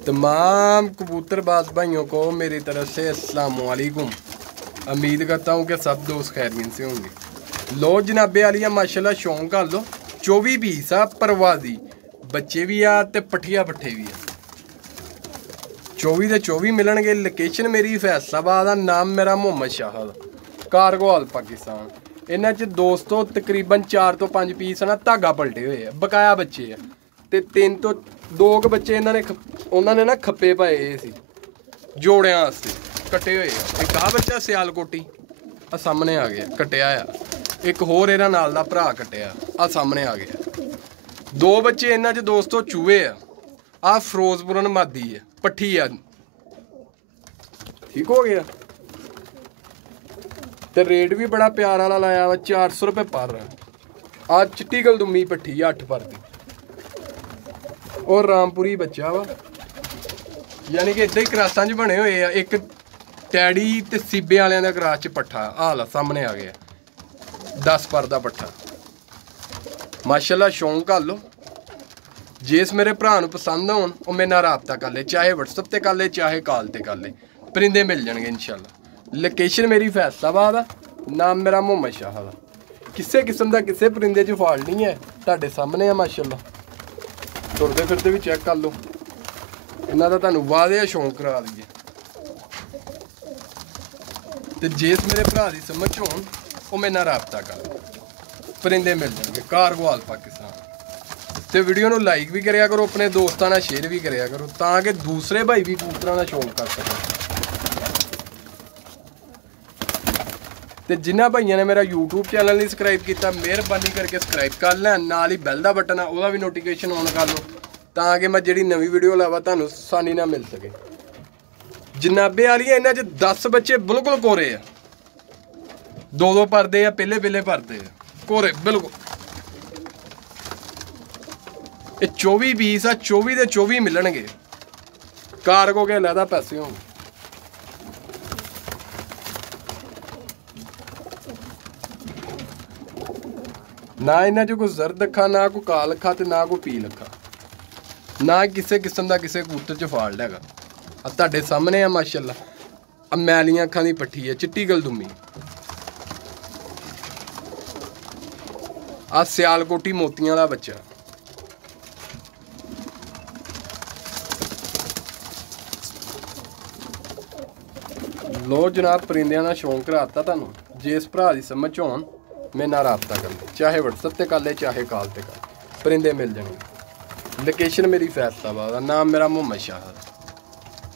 तमाम कबूतरबाज भाइयों को मेरी तरफ से अस्सलाम वालेकुम। उम्मीद करता हूँ कि सब दोस्त खैरियत से होंगे। लो जनाबे वालिया माशाल्लाह शौक कर लो। 24 पीस आ परवाजी बच्चे भी आ ते पट्ठिया पट्ठे भी आ। 24 के 24 मिलणगे। लोकेशन मेरी फैसलाबाद आ। नाम मेरा मोहम्मद शाहद, कारगोवाल पाकिस्तान। इन्हां च दोस्तों तकरीबन 4 तो 5 पीस ना धागा पलटे हुए आ, बकाया बच्चे आ ते 3 तो 2 बच्चे उन्होंने ना खप्पे पाए सी जोड़ियां वास्ते कट्टे हुए। एक आ बच्चा सियालकोटी आ सामने आ गया कट्टिया आ। एक होर इहदा नाल दा भरा कट्टिया आ सामने आ गया। 2 बच्चे इन्हां च दोस्तों चूहे आ फिरोजपुरन मादी है पट्ठी आ। ठीक हो गया। ते रेट भी बड़ा प्यार वाला लाया वा 400 रुपये पर। आ चिट्टी गलदुमी पट्ठी 8 पर दी और रामपुरी बच्चा वा, यानी कि इदा ही क्रासां च बने हुए आ। एक टैडी ते सीबे वालियां दा क्रास च पट्ठा हाल सामने आ गया 10 पर दा पट्ठा। माशाल्लाह शौक कर लो। जिस मेरे भरा नूं पसंद होन वो मेरे नाल राबता कर ले, चाहे WhatsApp ते कर ले चाहे कॉल ते कर ले। परिंदे मिल जाएंगे इंशाल्लाह। लोकेशन मेरी फैसलाबाद आ। नाम मेरा मोहम्मद शाहद आ। किसी किस्म का किसी परिंदे च फॉल्ट नहीं है, तुहाडे सामने आ माशाल्लाह। तुरदे फिरदे भी चेक कर लो। इन्हां दा तुहानूं वादे शौक करा दईए। ते जिस मेरे भरा दी समझ होन वो मेरे नाल राबता कर लो। परिंदे मिल जाएंगे कारगोवाल पाकिस्तान। ते वीडियो नूं लाइक भी करिया करो, अपने दोस्तां नाल शेयर भी करिया करो ताकि दूसरे भाई भी कबूतरां दा शौक कर सकन। ते जिन्हां भाइयों ने मेरा यूट्यूब चैनल नहीं सबसक्राइब किया मेहरबानी करके सबसक्राइब कर लें। नाल ही बैल का बटन है वह भी नोटिफिकेशन ऑन कर लो ताकि मैं जी नवी वीडियो लावा तुहानूं आसानी ना मिल सके। जनाबे वाली इन्हां च 10 बच्चे बिल्कुल कोरे आ, 2 परदे आ, पहले परदे आ कोरे बिल्कुल। ये 24 पीस आ, 24 के 24 मिलणगे। कारगो के अलहदा पैसे होंगे। ना इन्हां च कोई जर्द अखा, ना कोई काल अखा ते ना कोई पील अखा, ना किसी किस्म का किसी कबूतर च फॉल्ट हैगा। तुहाडे सामने आ माशाल्लाह। आ मैलियां अखां दी पट्ठी है चिट्टी गलदुमी। आ सियालकोटी मोतियां वाला बच्चा। लो जनाब परिंदियां दा शौक कराता तुहानूं। जिस भरा दी समझ होन मेरे नाल राबता कर ले, चाहे WhatsApp ते कर ले चाहे कॉल ते कर। परिंदे मिल जाएंगे। लोकेशन मेरी फैसलाबाद आ। नाम मेरा मोहम्मद शाहद।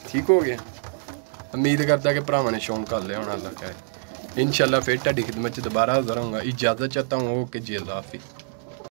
ठीक हो गया। उम्मीद करता कि भरावां ने शौक कर लिया होना। अल्लाह करे इंशाल्लाह फिर तुहाडी खिदमत च दोबारा हाज़र होऊंगा। इजाज़त चाहता हूँ। ओके जी, अल्लाह हाफिज़।